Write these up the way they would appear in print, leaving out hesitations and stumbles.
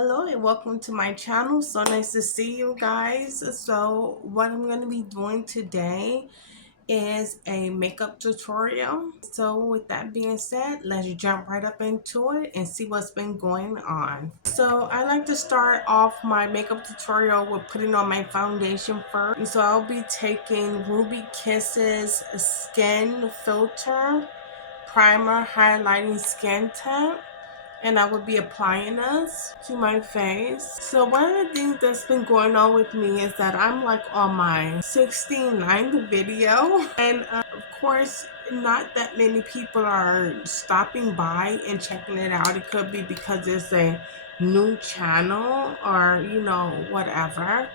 Hello and welcome to my channel. So nice to see you guys. So what I'm going to be doing today is a makeup tutorial. So with that being said, let's jump right up into it and see what's been going on. So I like to start off my makeup tutorial with putting on my foundation first. And so I'll be taking Ruby Kisses Skin Filter Primer Highlighting Skin Tint, and I would be applying this to my face. So one of the things that's been going on with me is that I'm like on my 69th video, and of course not that many people are stopping by and checking it out. It could be because it's a new channel or whatever,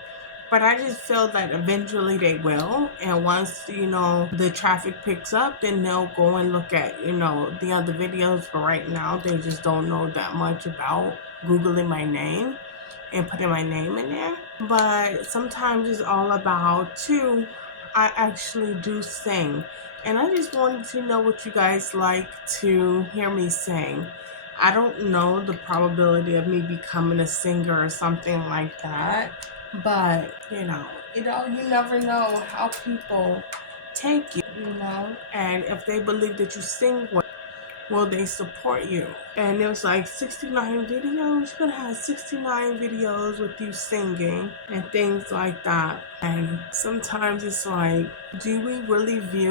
but I just feel that eventually they will, and once the traffic picks up, then they'll go and look at the other videos. But right now they just don't know that much about googling my name and putting my name in there. But sometimes it's all about too, I actually do sing, and I just wanted to know what you guys like to hear me sing. I don't know the probability of me becoming a singer or something like that, but you never know how people take you, and if they believe that you sing well, will they support you? And it was like 69 videos. You're gonna have 69 videos with you singing and things like that. And sometimes it's like, do we really view,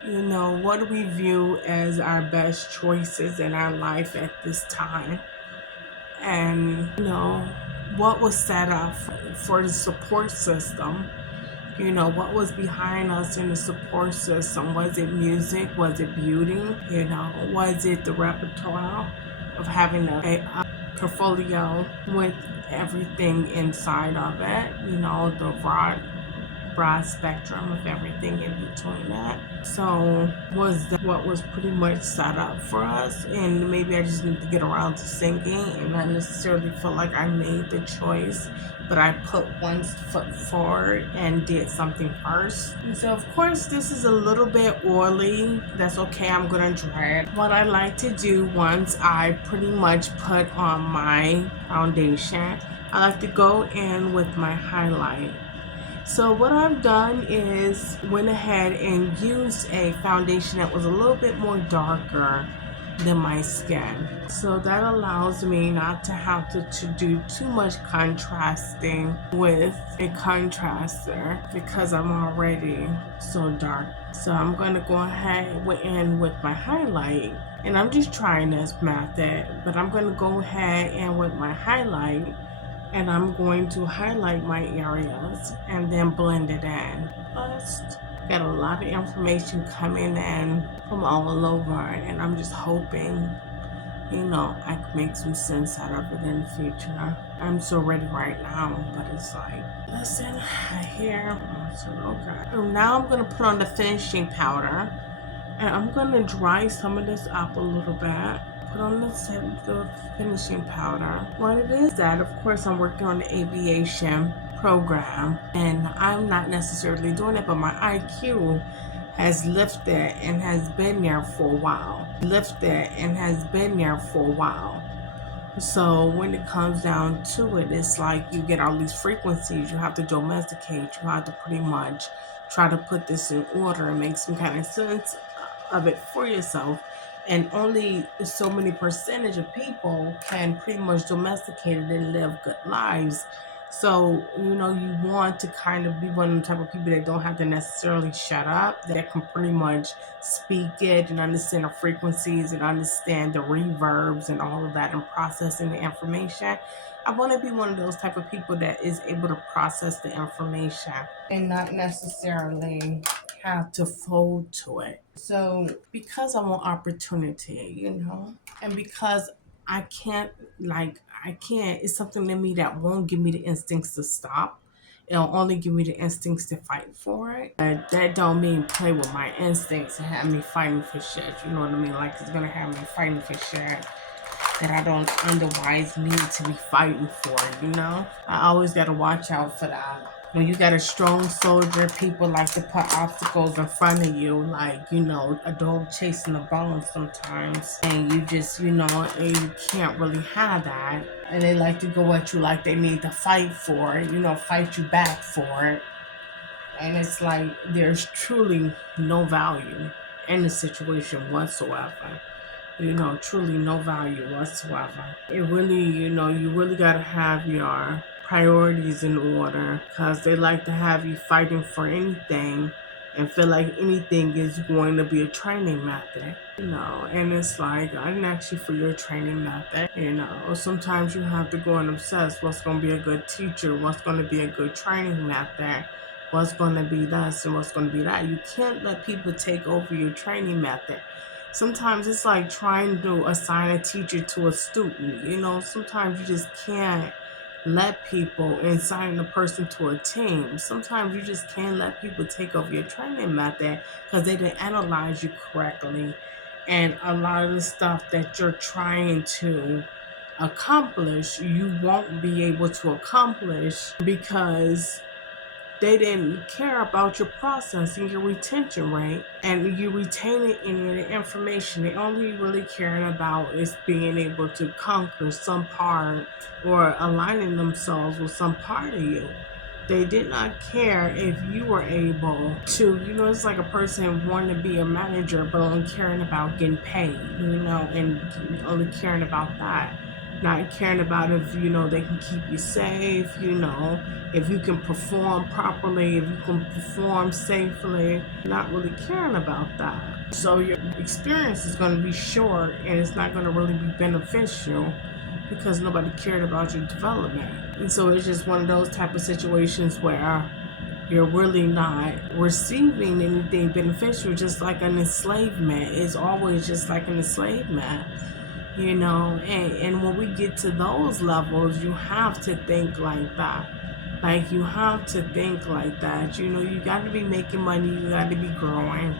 what do we view as our best choices in our life at this time? And what was set up for the support system? What was behind us in the support system? Was it music? Was it beauty? Was it the repertoire of having a portfolio with everything inside of it? The broad spectrum of everything in between that. So was that what was pretty much set up for us? And maybe I just need to get around to singing and not necessarily feel like I made the choice, but I put one foot forward and did something first. And so of course this is a little bit oily. That's okay, I'm gonna dry it. What I like to do once I pretty much put on my foundation, I like to go in with my highlight. So what I've done is went ahead and used a foundation that was a little bit more darker than my skin. So that allows me not to have to do too much contrasting with a contraster because I'm already so dark. So I'm going to go ahead and with my highlight, and I'm just trying this method, but I'm going to go ahead and with my highlight, and I'm going to highlight my areas and then blend it in. Just got a lot of information coming in from all over, and I'm just hoping, I can make some sense out of it in the future. I'm so ready right now, but it's like, listen, here. So, okay. So now I'm gonna put on the finishing powder, and I'm gonna dry some of this up a little bit. Put on the finishing powder. What it is that, of course, I'm working on the aviation program, and I'm not necessarily doing it, but my IQ has lifted and has been there for a while. So when it comes down to it, it's like you get all these frequencies. You have to domesticate. You have to pretty much try to put this in order and make some kind of sense of it for yourself. And only so many percentage of people can pretty much domesticate it and live good lives. So, you want to kind of be one of the type of people that don't have to necessarily shut up, that can pretty much speak it and understand the frequencies and understand the reverbs and all of that and processing the information. I want to be one of those type of people that is able to process the information and not necessarily have to fold to it. So because I want opportunity, and because I can't, it's something in me that won't give me the instincts to stop. It'll only give me the instincts to fight for it. But that don't mean play with my instincts and have me fighting for shit. You know what I mean? Like, it's gonna have me fighting for shit that I don't otherwise need to be fighting for, I always gotta watch out for that. When you got a strong soldier, people like to put obstacles in front of you, like, a dog chasing a bone sometimes. And you just, and you can't really have that. And they like to go at you like they need to fight for it, fight you back for it. And it's like there's truly no value in the situation whatsoever. Truly no value whatsoever. It really, you really got to have your priorities in order, because they like to have you fighting for anything and feel like anything is going to be a training method. And it's like, I didn't ask you for your training method. Or sometimes you have to go and obsess what's going to be a good teacher, what's going to be a good training method, what's going to be this and what's going to be that. You can't let people take over your training method. Sometimes it's like trying to assign a teacher to a student. Sometimes you just can't let people assign a person to a team. Sometimes you just can't let people take over your training method because they didn't analyze you correctly. And a lot of the stuff that you're trying to accomplish, you won't be able to accomplish because they didn't care about your processing, your retention rate, and you retaining any of the information. They only really caring about is being able to conquer some part or aligning themselves with some part of you. They did not care if you were able to, it's like a person wanting to be a manager but only caring about getting paid, and only caring about that. Not caring about if, they can keep you safe, if you can perform properly, if you can perform safely. Not really caring about that. So your experience is going to be short and it's not going to really be beneficial because nobody cared about your development. And so it's just one of those type of situations where you're really not receiving anything beneficial, just like an enslavement. It's always just like an enslavement. And when we get to those levels, you have to think like that. Like, you have to think like that. You got to be making money, you got to be growing,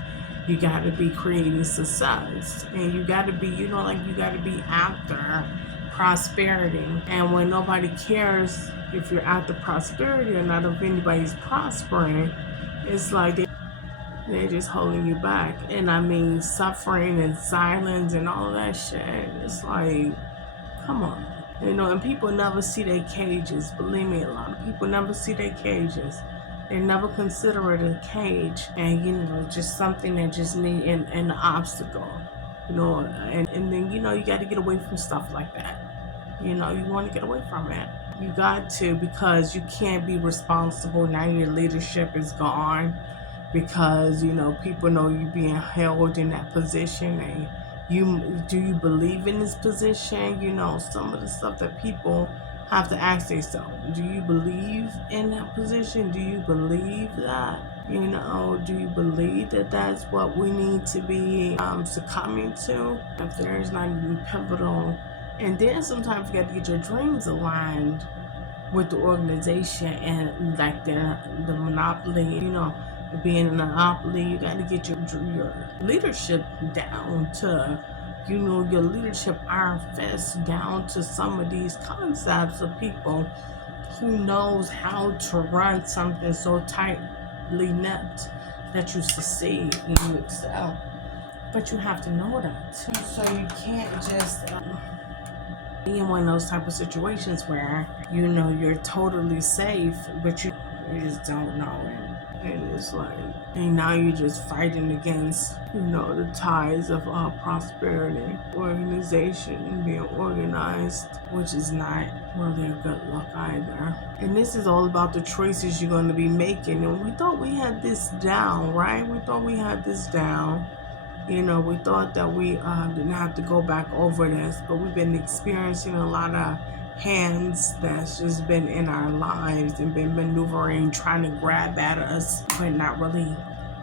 you got to be creating success, and you got to be, you got to be after prosperity. And when nobody cares if you're after prosperity or not, if anybody's prospering, it's like they're just holding you back. And I mean, suffering and silence and all of that shit. It's like, come on. And people never see their cages. Believe me, a lot of people never see their cages. They never consider it a cage. And, just something that just need an obstacle. And then, you got to get away from stuff like that. You want to get away from it. You got to, because you can't be responsible. Now your leadership is gone because, people know you being held in that position. And do you believe in this position? Some of the stuff that people have to ask themselves. Do you believe in that position? Do you believe that? Do you believe that that's what we need to be succumbing to? If there's not even pivotal. And then sometimes you got to get your dreams aligned with the organization and like the monopoly, being a monopoly. You got to get your leadership down to, your leadership iron fist down to some of these concepts of people who knows how to run something so tightly knit that you succeed and you excel. But you have to know that. So you can't just be in one of those type of situations where you're totally safe, but you just don't know it. And it's like, and now you're just fighting against the ties of prosperity, organization, and being organized, which is not really a good look either. And this is all about the choices you're going to be making. And we thought we had this down, right? We thought we had this down. We thought that we didn't have to go back over this, but we've been experiencing a lot of hands that's just been in our lives and been maneuvering, trying to grab at us, but not really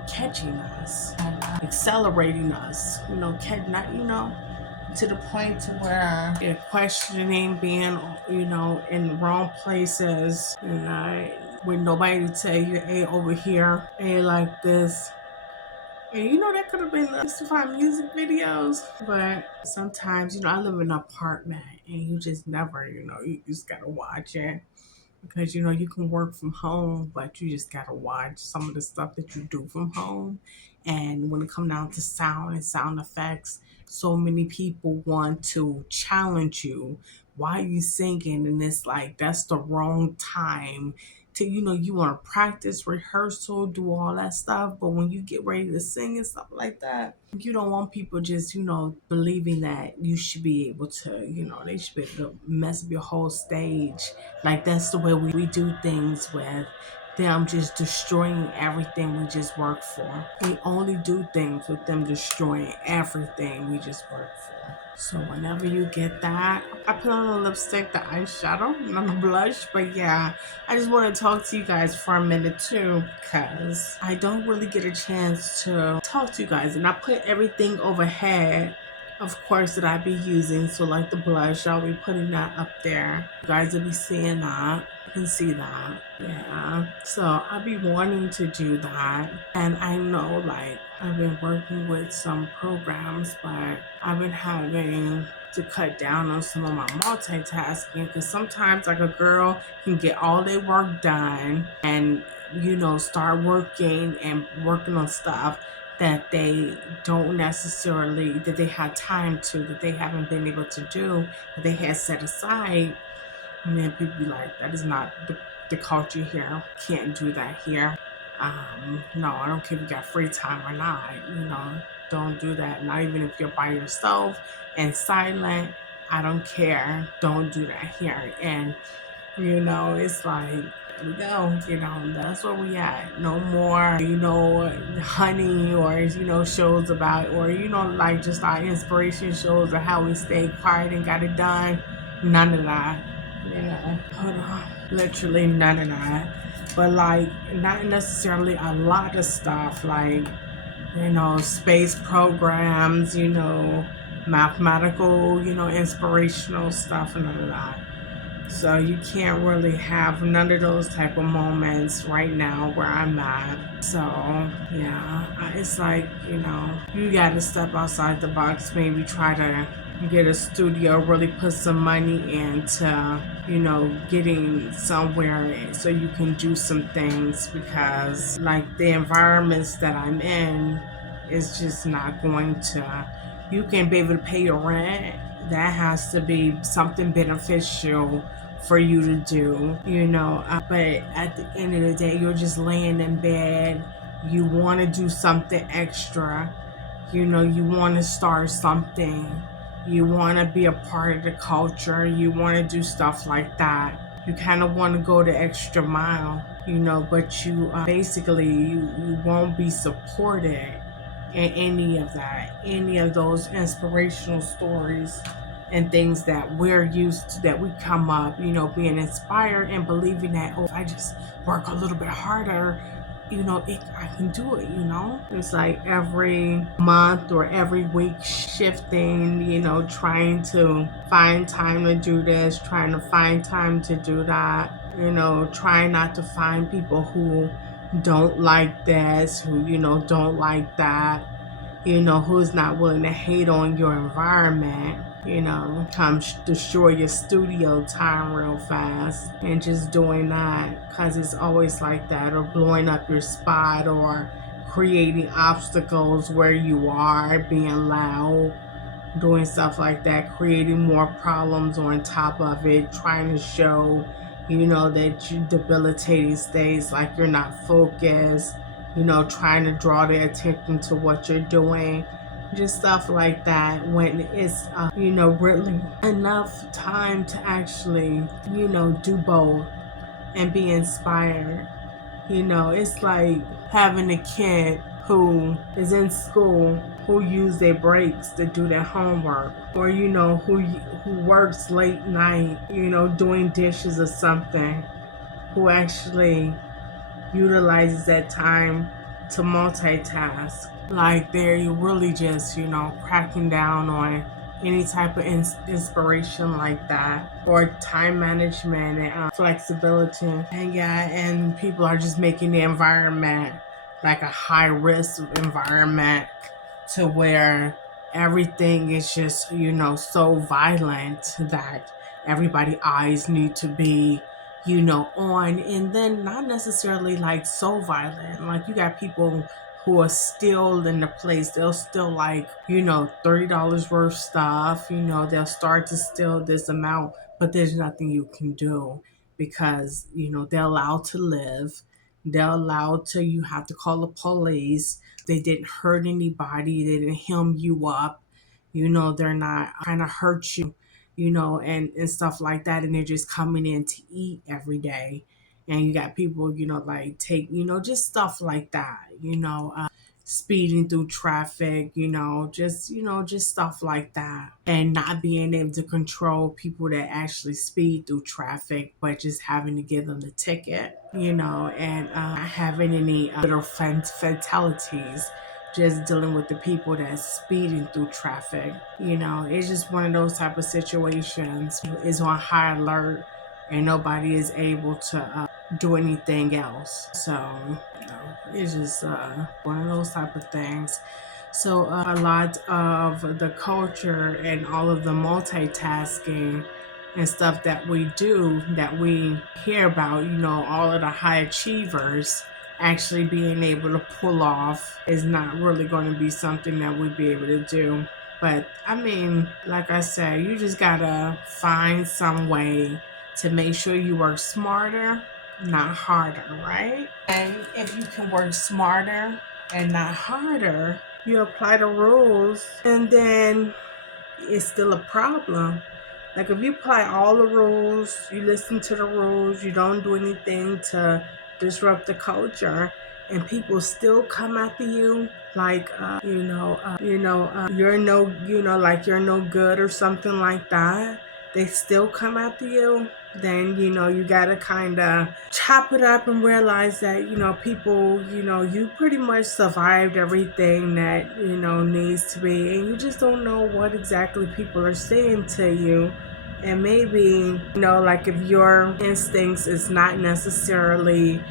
catching us, accelerating us, to the point to where you're questioning, being, in the wrong places, with nobody to tell you, hey, over here, hey, like this. And that could have been 65 music videos. But sometimes, I live in an apartment and you just never, you just gotta watch it. because you know you can work from home, but you just gotta watch some of the stuff that you do from home. And when it comes down to sound and sound effects, so many people want to challenge you. Why are you singing? And it's like that's the wrong time to, you know, you want to practice, rehearsal, do all that stuff. But when you get ready to sing and stuff like that, you don't want people just, you know, believing that you should be able to, you know, they should be able to mess up your whole stage. Like that's the way we do things with them just destroying everything we just work for. We only do things with them destroying everything we just work for. So whenever you get that, I put on the lipstick, the eyeshadow, and the blush. But yeah, I just want to talk to you guys for a minute too, because I don't really get a chance to talk to you guys. And I put everything overhead, of course, that I be using. So like the blush, I'll be putting that up there. You guys will be seeing that. You can see that. Yeah. So I'll be wanting to do that. And I know like I've been working with some programs, but I've been having to cut down on some of my multitasking because sometimes like a girl can get all their work done and, you know, start working and working on stuff that they don't necessarily, that they had time to, that they haven't been able to do, that they had set aside. And then people be like, that is not the culture here. Can't do that here. No, I don't care if you got free time or not. You know, don't do that. Not even if you're by yourself and silent. I don't care. Don't do that here. And you know, it's like, there we go, you know, that's where we at. No more, you know, honey or, you know, shows about, or, you know, like just our inspiration shows of how we stayed quiet and got it done. None of that. You know, hold on. Literally none of that. But like, not necessarily a lot of stuff, like, you know, space programs, you know, mathematical, you know, inspirational stuff and none of that. So you can't really have none of those type of moments right now where I'm at. So yeah, it's like, you know, you got to step outside the box, maybe try to get a studio, really put some money into, you know, getting somewhere so you can do some things, because like the environments that I'm in is just not going to, you can be able to pay your rent. That has to be something beneficial for you to do, you know. But at the end of the day, you're just laying in bed. You want to do something extra. You know, you want to start something. You want to be a part of the culture. You want to do stuff like that. You kind of want to go the extra mile, you know, but you basically, you won't be supported in any of that, any of those inspirational stories and things that we're used to, that we come up, you know, being inspired and believing that, oh, if I just work a little bit harder, you know, I can do it, you know. It's like every month or every week shifting, you know, trying to find time to do this, trying to find time to do that, you know, trying not to find people who don't like this, who, you know, don't like that, you know, who's not willing to hate on your environment, you know, come destroy your studio time real fast, and just doing that because it's always like that, or blowing up your spot, or creating obstacles where you are, being loud, doing stuff like that, creating more problems on top of it, trying to show, you know, that you debilitating states, like you're not focused, you know, trying to draw their attention to what you're doing, just stuff like that, when it's, you know, really enough time to actually, you know, do both and be inspired. You know, it's like having a kid who is in school, who use their breaks to do their homework, or, you know, who works late night, you know, doing dishes or something, who actually utilizes that time to multitask. Like they're really just, you know, cracking down on any type of inspiration like that, or time management and flexibility. And yeah, and people are just making the environment like a high risk environment, to where everything is just, you know, so violent that everybody eyes need to be, on, and then not necessarily like so violent. Like you got people who are still in the place, they'll still like, $30 worth stuff, they'll start to steal this amount, but there's nothing you can do because, they're allowed to live. They're allowed to, you have to call the police. They didn't hurt anybody, they didn't hem you up, they're not trying to hurt you, and stuff like that. And they're just coming in to eat every day. And you got people, like take, just stuff like that, speeding through traffic, just stuff like that. And not being able to control people that actually speed through traffic, but just having to give them the ticket, and not having any little fatalities, just dealing with the people that's speeding through traffic. It's just one of those type of situations. Is on high alert and nobody is able to do anything else. So it's just one of those type of things. So a lot of the culture and all of the multitasking and stuff that we do, that we hear about, all of the high achievers actually being able to pull off, is not really going to be something that we'd be able to do. But I mean, like I said, you just gotta find some way to make sure you work smarter, not harder, right? And if you can work smarter and not harder, you apply the rules, and then it's still a problem. Like if you apply all the rules, you listen to the rules, you don't do anything to disrupt the culture, and people still come after you like you're no like you're no good or something like that, they still come after you, then you gotta kind of chop it up and realize that people, you pretty much survived everything that needs to be, and you just don't know what exactly people are saying to you. And maybe like if your instincts is not necessarily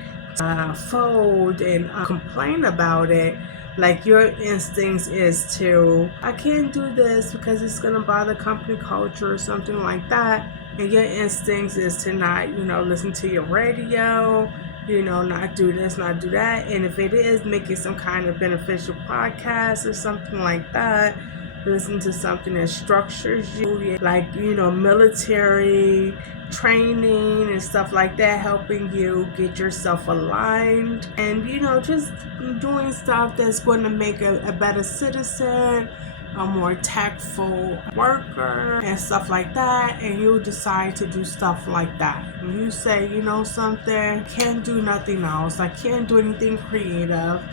fold and complain about it, like your instincts is to, I can't do this because it's gonna bother company culture or something like that, and your instincts is to not listen to your radio, not do this, not do that. And if it is making some kind of beneficial podcast or something like that, listen to something that structures you, like military training and stuff like that, helping you get yourself aligned, and just doing stuff that's going to make a better citizen, a more tactful worker and stuff like that. And you decide to do stuff like that, and you say, something, can't do nothing else, I can't do anything creative,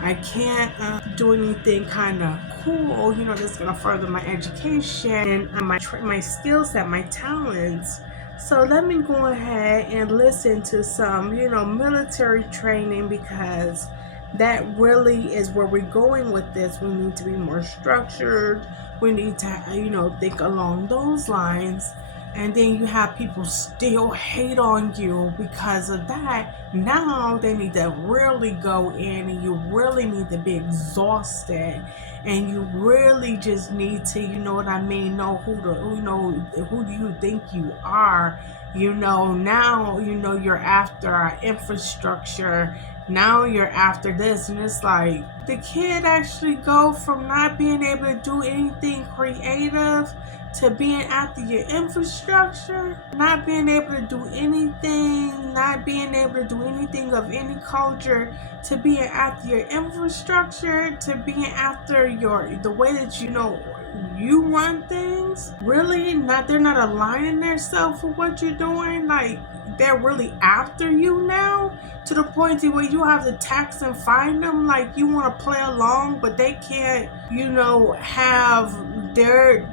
I can't do anything kind of cool, that's going to further my education and my skill set, my talents. So let me go ahead and listen to some, military training, because that really is where we're going with this. We need to be more structured. We need to, think along those lines. And then you have people still hate on you because of that. Now they need to really go in, and you really need to be exhausted, and you really just need to, know who do you think you are. Now you're after our infrastructure. Now you're after this, and it's like the kid actually go from not being able to do anything creative to being after your infrastructure, not being able to do anything, not being able to do anything of any culture, to being after your infrastructure, to being after the way that you run things. Really, they're not aligning themselves with what you're doing. Like they're really after you now, to the point where you have to tax and fine them. Like you want to play along, but they can't, have their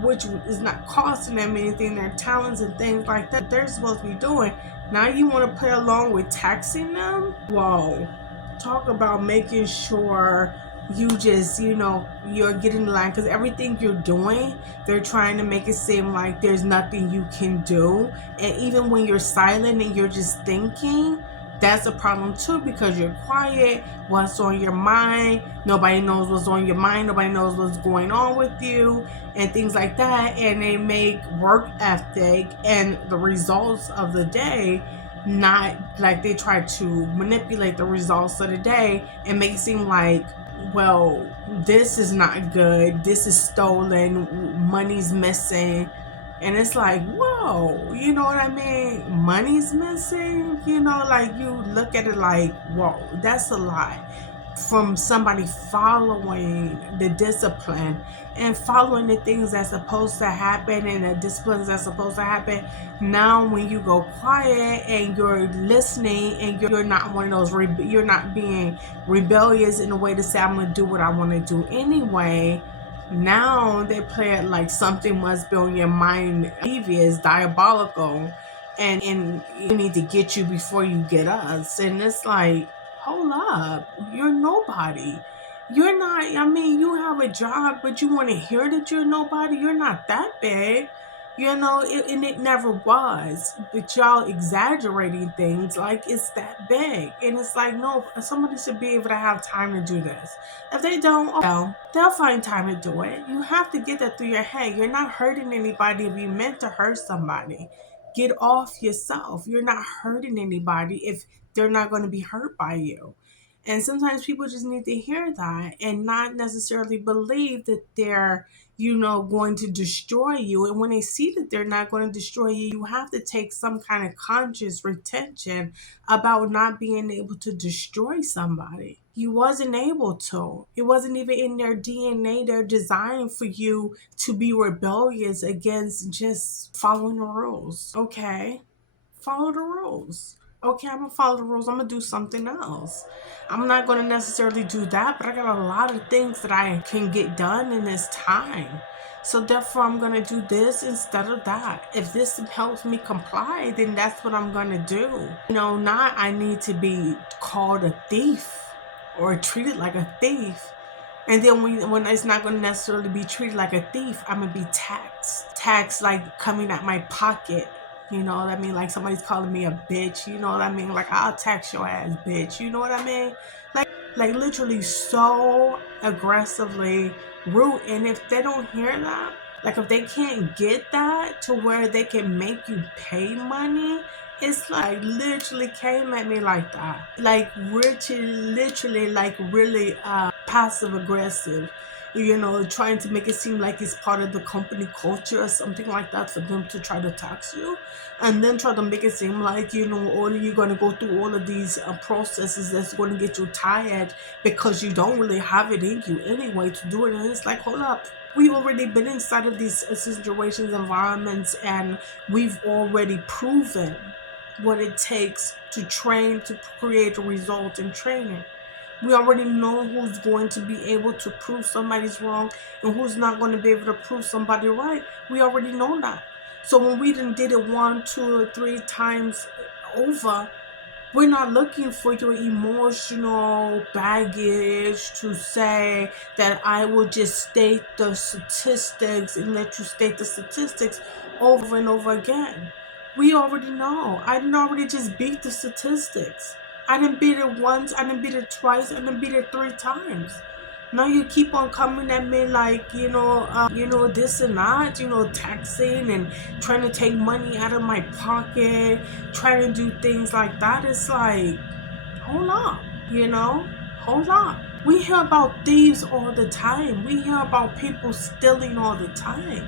which is not costing them anything, their talents and things like that they're supposed to be doing. Now you want to play along with taxing them? Whoa. Talk about making sure you just, you're getting in line, because everything you're doing, they're trying to make it seem like there's nothing you can do. And even when you're silent and you're just thinking, that's a problem too, because you're quiet. What's on your mind? Nobody knows what's on your mind. Nobody knows what's going on with you and things like that. And they make work ethic and the results of the day, not like, they try to manipulate the results of the day and make it seem like, well, this is not good, this is stolen, money's missing. And it's like, whoa, you know what I mean? Money's missing, you know, like, you look at it like, whoa, that's a lot. From somebody following the discipline and following the things that's supposed to happen and the disciplines that's supposed to happen. Now when you go quiet and you're listening and you're not one of those, you're not being rebellious in a way to say, I'm going to do what I want to do anyway. Now they play it like something must be on your mind, devious, diabolical, and you need to get you before you get us. And it's like, hold up, you're nobody. You're not, I mean, you have a job, but you want to hear that you're nobody? You're not that big. You know, and it never was. But y'all exaggerating things like it's that big. And it's like, no, somebody should be able to have time to do this. If they don't, well, they'll find time to do it. You have to get that through your head. You're not hurting anybody if you meant to hurt somebody. Get off yourself. You're not hurting anybody if they're not going to be hurt by you. And sometimes people just need to hear that and not necessarily believe that they're, you know, going to destroy you. And when they see that they're not going to destroy you, you have to take some kind of conscious retention about not being able to destroy somebody. You wasn't able to. It wasn't even in their DNA. They're designed for you to be rebellious against just following the rules. Okay, follow the rules. Okay, I'm gonna follow the rules. I'm gonna do something else. I'm not gonna necessarily do that, but I got a lot of things that I can get done in this time. So therefore, I'm gonna do this instead of that. If this helps me comply, then that's what I'm gonna do. You know, not I need to be called a thief or treated like a thief. And then when it's not going to necessarily be treated like a thief, I'm going to be taxed. Taxed like coming out my pocket. You know what I mean? Like somebody's calling me a bitch. You know what I mean? Like, I'll tax your ass, bitch. You know what I mean? Like literally so aggressively rude. And if they don't hear that, like if they can't get that to where they can make you pay money, it's like literally came at me like that. Like literally like really passive aggressive. You know, trying to make it seem like it's part of the company culture or something like that for them to try to tax you. And then try to make it seem like, you know, or you're going to go through all of these processes that's going to get you tired because you don't really have it in you anyway to do it. And it's like, hold up. We've already been inside of these situations, environments, and we've already proven what it takes to train to create a result in training. We already know who's going to be able to prove somebody's wrong and who's not going to be able to prove somebody right. We already know that. So when we done did it 1, 2, or 3 times over, we're not looking for your emotional baggage to say that I will just state the statistics and let you state the statistics over and over again. We already know. I didn't already just beat the statistics. I didn't beat it once, I didn't beat it twice, I didn't beat it 3 times. Now you keep on coming at me like, you know, this and that, you know, taxing and trying to take money out of my pocket, trying to do things like that. It's like, hold on, you know, hold on. We hear about thieves all the time. We hear about people stealing all the time.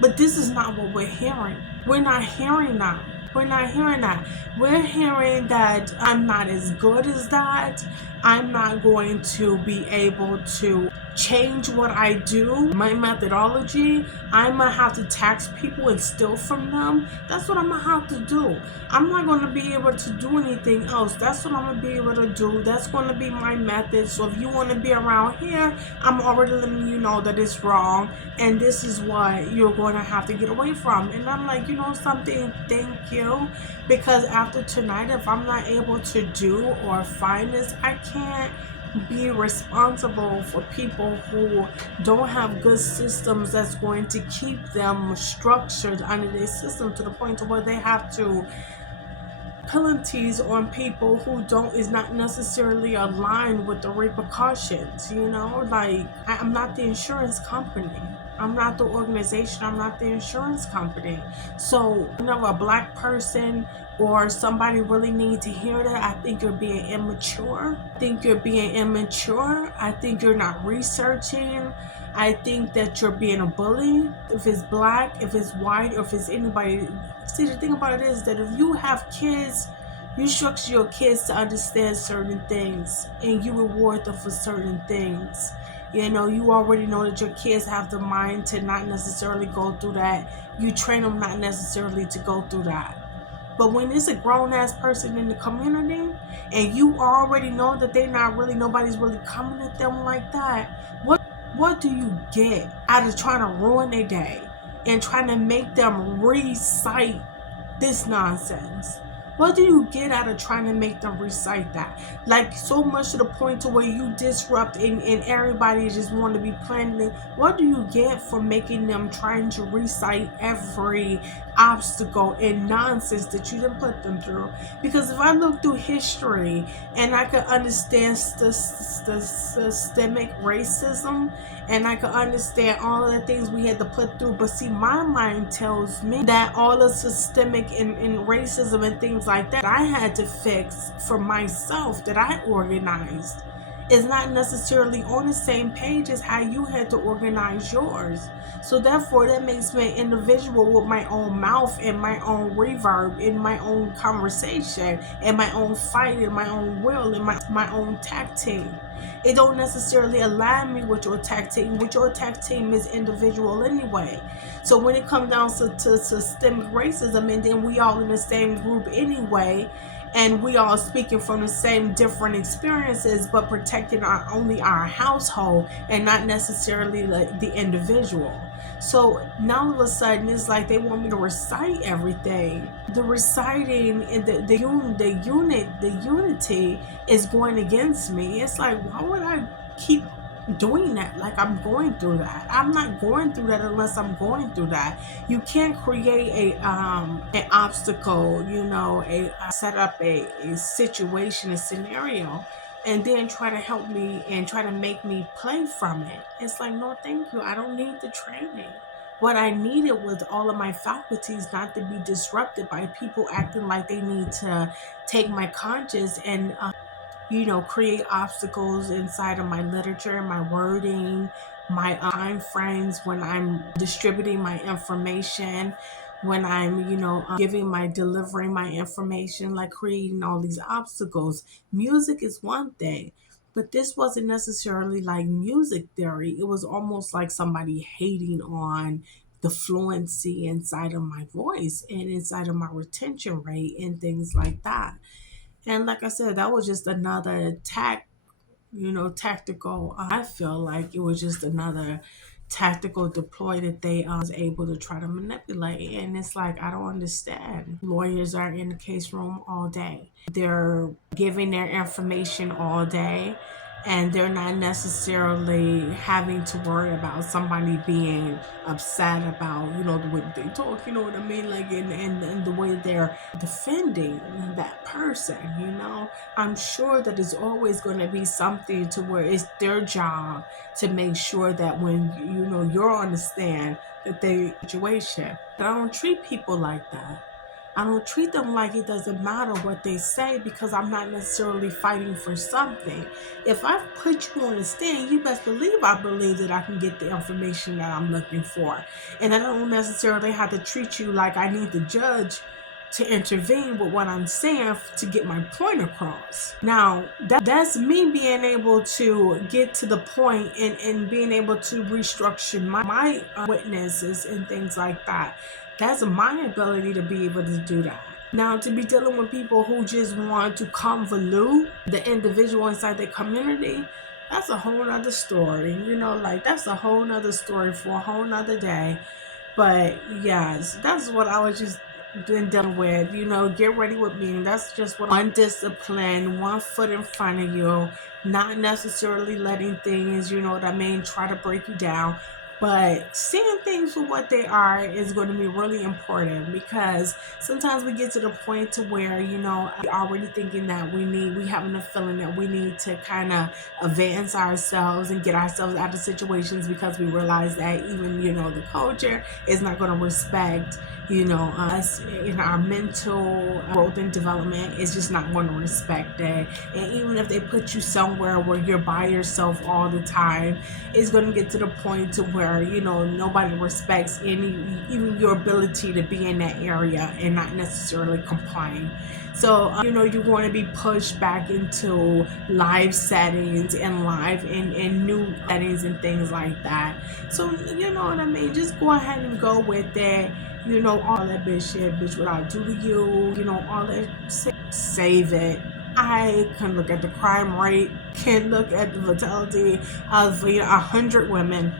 But this is not what we're hearing. We're not hearing that. We're not hearing that. We're hearing that I'm not as good as that. I'm not going to be able to change what I do, my methodology. I'm going to have to tax people and steal from them. That's what I'm going to have to do. I'm not going to be able to do anything else. That's what I'm going to be able to do. That's going to be my method. So if you want to be around here, I'm already letting you know that it's wrong. And this is what you're going to have to get away from. And I'm like, you know something? Thank you. Because after tonight, if I'm not able to do or find this, I can't be responsible for people who don't have good systems that's going to keep them structured under their system to the point to where they have to penalties on people who don't is not necessarily aligned with the repercussions. Like I'm not the insurance company. I'm not the organization. I'm not the insurance company. So whenever a black person or somebody really need to hear that, I think you're being immature. I think you're not researching. I think that you're being a bully. If it's black, if it's white, or if it's anybody. See, the thing about it is that if you have kids, you structure your kids to understand certain things and you reward them for certain things. You already know that your kids have the mind to not necessarily go through that. You train them not necessarily to go through that. But when it's a grown-ass person in the community and you already know that nobody's really coming at them like that, what do you get out of trying to ruin their day and trying to make them recite this nonsense? What do you get out of trying to make them recite that? Like, so much to the point to where you disrupt and everybody just want to be planning it. What do you get from making them trying to recite every obstacle and nonsense that you didn't put them through? Because if I look through history and I could understand the systemic racism, and I could understand all of the things we had to put through, but see, my mind tells me that all the systemic and racism and things like that I had to fix for myself, that I organized, is not necessarily on the same page as how you had to organize yours. So therefore, that makes me an individual with my own mouth and my own reverb and my own conversation and my own fight and my own will and my own tactic. It don't necessarily align me with your tag team. With your tag team is individual anyway. So when it comes down to systemic racism, and then we all in the same group anyway, and we all speaking from the same different experiences, but protecting only our household and not necessarily the individual. So now all of a sudden it's like they want me to recite everything. The reciting and the unity is going against me. It's like, why would I keep doing that? Like, I'm going through that. I'm not going through that unless I'm going through that. You can't create an obstacle, set up a situation, a scenario, and then try to help me and try to make me play from it. It's like, no, thank you. I don't need the training. What I needed was all of my faculties not to be disrupted by people acting like they need to take my conscience and create obstacles inside of my literature, my wording, my time frames when I'm distributing my information, when I'm, delivering my information, like creating all these obstacles. Music is one thing, but this wasn't necessarily like music theory. It was almost like somebody hating on the fluency inside of my voice and inside of my retention rate and things like that. And like I said, that was just another tactical. I feel like it was just another tactical deploy that they was able to try to manipulate. And it's like, I don't understand. Lawyers are in the case room all day. They're giving their information all day. And they're not necessarily having to worry about somebody being upset about, the way they talk, you know what I mean? Like, and the way they're defending that person, I'm sure that there's always going to be something to where it's their job to make sure that when, you're on the stand, that they situation. But I don't treat people like that. I don't treat them like it doesn't matter what they say, because I'm not necessarily fighting for something. If I put you on the stand, you best believe I believe that I can get the information that I'm looking for. And I don't necessarily have to treat you like I need the judge to intervene with what I'm saying to get my point across. Now, that's me being able to get to the point and being able to restructure my witnesses and things like that. That's my ability to be able to do that. Now, to be dealing with people who just want to convolute the individual inside the community, that's a whole nother story. That's a whole nother story for a whole nother day. But yes, that's what I was just been dealing with. Get ready with me. That's just what one discipline, one foot in front of you, not necessarily letting things, try to break you down. But seeing things for what they are is going to be really important, because sometimes we get to the point to where, we already thinking that we having a feeling that we need to kind of advance ourselves and get ourselves out of situations, because we realize that even, the culture is not going to respect, us in our mental growth and development. Is just not going to respect that. And even if they put you somewhere where you're by yourself all the time, it's going to get to the point to where, nobody respects even your ability to be in that area and not necessarily complain. So, you're going to be pushed back into live settings and live in new settings and things like that. So, you know what I mean? Just go ahead and go with it. All that bitch shit, bitch, what I do to you, all that, save it. I can look at the crime rate, can look at the fatality of 100 women,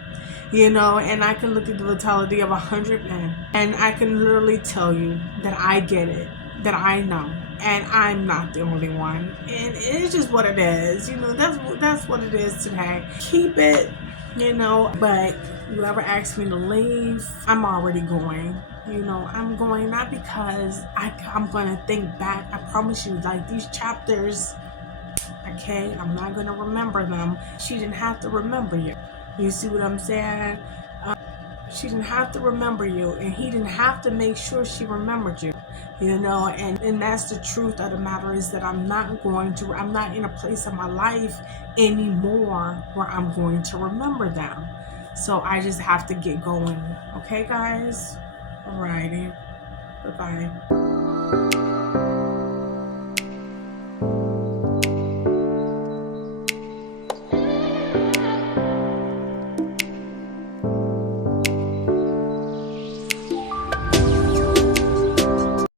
and I can look at the fatality of 100 men, and I can literally tell you that I get it, that I know, and I'm not the only one, and it's just what it is. That's what it is today. Keep it, but whoever asks me to leave, I'm already going. I'm going, not because I'm going to think back. I promise you, like, these chapters, okay, I'm not going to remember them. She didn't have to remember you. You see what I'm saying? She didn't have to remember you, and he didn't have to make sure she remembered you. And that's the truth of the matter, is that I'm not in a place of my life anymore where I'm going to remember them. So I just have to get going. Okay, guys? Alrighty. Bye-bye.